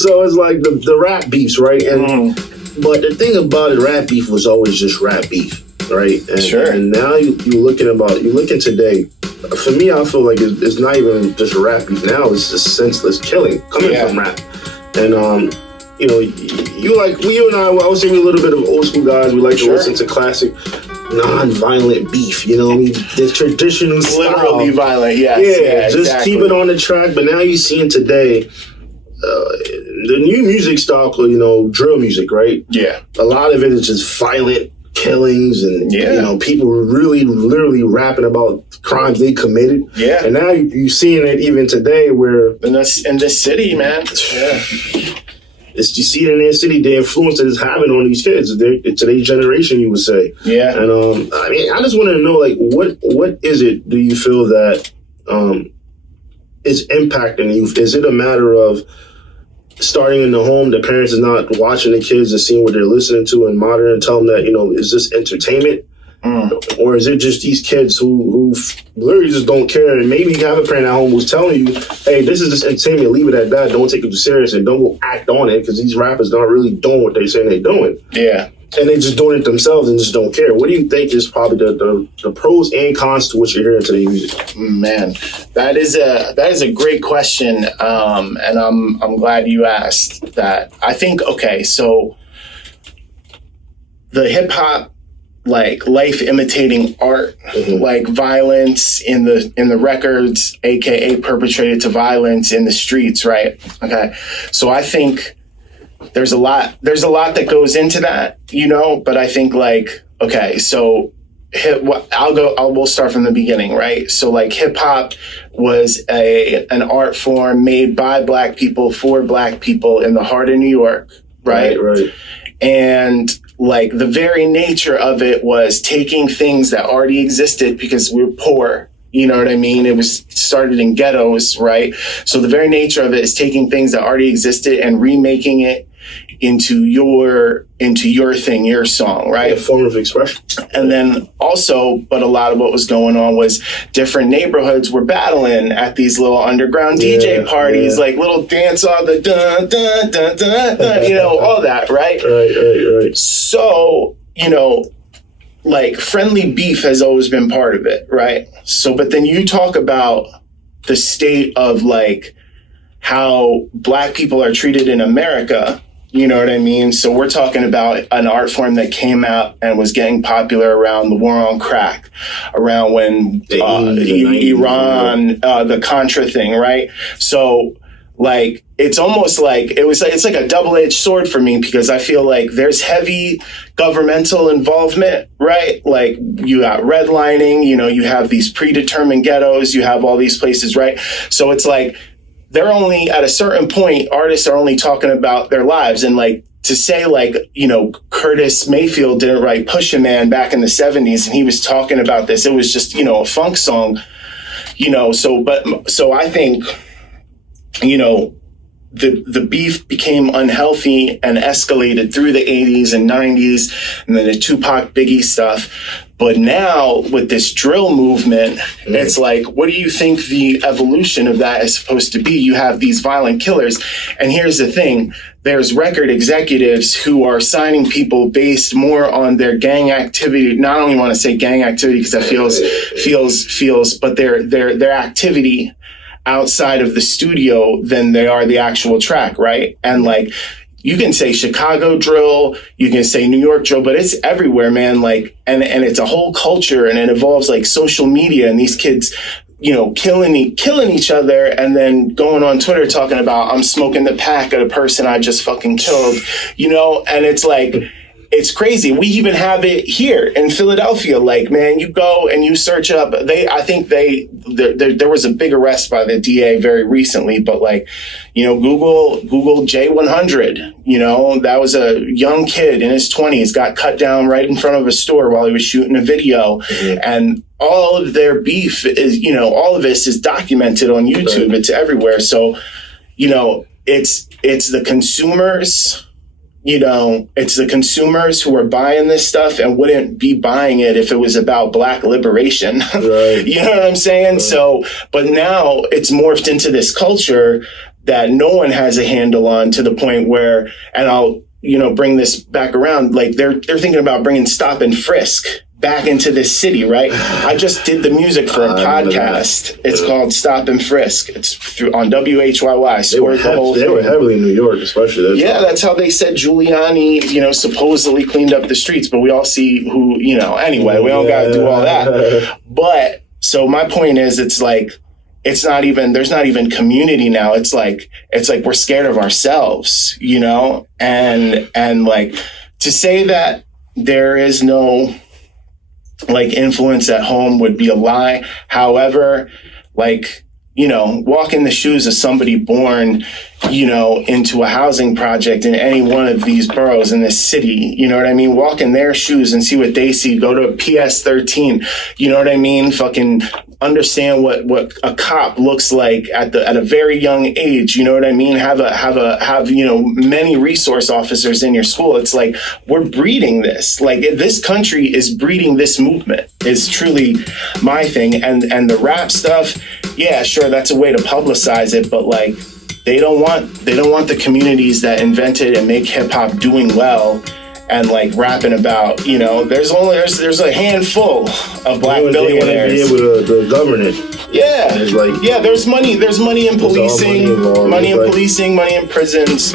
So it's like the rap beefs, right? And but the thing about it, rap beef was always just rap beef, right? And, sure. And now you looking today. For me, I feel like it's not even just rap beef now. It's just senseless killing coming from rap. And you know, you and I would say we're a little bit of old school guys. We like to listen to classic non-violent beef, you know, the traditional style. Literally violent, yes. Yeah, just exactly. Keep it on the track. But now you're seeing today the new music style, you know, drill music, right? Yeah. A lot of it is just violent killings and, you know, people really, literally rapping about crimes they committed. Yeah. And now you're seeing it even today where... In this city, man. Yeah. You see it in their city, the influence that it's having on these kids, today's generation, you would say. Yeah. And I mean, I just want to know, like, what is it? Do you feel that is impacting you? Is it a matter of starting in the home? The parents is not watching the kids and seeing what they're listening to and monitoring and tell them that, you know, is this entertainment? Or is it just these kids who literally just don't care? And maybe you have a parent at home who's telling you, hey, this is just entertainment, leave it at that. Don't take it too serious and don't go act on it because these rappers aren't really doing what they're saying they're doing. Yeah. And they just doing it themselves and just don't care. What do you think is probably the pros and cons to what you're hearing today music? Man, that is a great question. And I'm glad you asked that. I think, okay, so the hip hop, like life imitating art, like violence in the records, aka perpetrated to violence in the streets, right? Okay. So I think there's a lot that goes into that, you know, but I think like, okay, so we'll start from the beginning, right? So like hip hop was an art form made by Black people for Black people in the heart of New York, right? Right. And like the very nature of it was taking things that already existed because we were poor. You know what I mean? It was started in ghettos, right? So the very nature of it is taking things that already existed and remaking it into your thing, your song, right? A form of expression. And then also, but a lot of what was going on was different neighborhoods were battling at these little underground DJ parties, like little dance on the dun, dun, dun, dun, dun, you know, all that, right? Right. So, you know, like friendly beef has always been part of it, right? So, but then you talk about the state of like how Black people are treated in America. You know what I mean? So we're talking about an art form that came out and was getting popular around the war on crack, around when Iran, the Contra thing, right? So like, it's almost like, it's like a double-edged sword for me because I feel like there's heavy governmental involvement, right? Like you got redlining, you know, you have these predetermined ghettos, you have all these places, right? So it's like, they're only at a certain point, artists are only talking about their lives. And like to say like, you know, Curtis Mayfield didn't write Pusha Man back in the 70s and he was talking about this. It was just, you know, a funk song, you know, so I think, you know, the beef became unhealthy and escalated through the 80s and 90s and then the Tupac Biggie stuff. But now with this drill movement, it's like, what do you think the evolution of that is supposed to be? You have these violent killers. And here's the thing. There's record executives who are signing people based more on their gang activity. Not only want to say gang activity because that feels, but their activity outside of the studio than they are the actual track, right? And like, you can say Chicago drill, you can say New York drill, but it's everywhere, man. Like, and it's a whole culture and it involves like social media and these kids, you know, killing each other and then going on Twitter talking about, I'm smoking the pack of the person I just fucking killed, you know? And it's like, it's crazy. We even have it here in Philadelphia. Like, man, you go and you search up. I think there was a big arrest by the DA very recently. But like, you know, Google J100. You know, that was a young kid in his 20s got cut down right in front of a store while he was shooting a video, and all of their beef is, you know, all of this is documented on YouTube. Right. It's everywhere. So, you know, it's the consumers. You know, it's the consumers who are buying this stuff and wouldn't be buying it if it was about Black liberation. Right. You know what I'm saying? Right. So, but now it's morphed into this culture that no one has a handle on, to the point where, and I'll, bring this back around, like they're thinking about bringing stop and frisk back into this city, right? I just did the music for a podcast. It's called Stop and Frisk. It's on WHYY. They were heavily in New York, especially. That's how they said Giuliani, supposedly cleaned up the streets, but we all see who, anyway, we don't got to do all that. But so my point is, it's like, there's not even community now. It's like we're scared of ourselves, and like, to say that there is no like influence at home would be a lie. However, like, walk in the shoes of somebody born, into a housing project in any one of these boroughs in this city, you know what I mean? Walk in their shoes and see what they see. Go to PS 13, you know what I mean? Fucking understand what a cop looks like at a very young age, you know what I mean? Have many resource officers in your school. It's like, we're breeding this. Like, this country is breeding this movement, is truly my thing. And the rap stuff, yeah, sure, that's a way to publicize it, but like, they don't want the communities that invented and make hip hop doing well and like rapping about, there's a handful of black billionaires. They want to be able to govern it. Yeah. There's money in policing, money in prisons,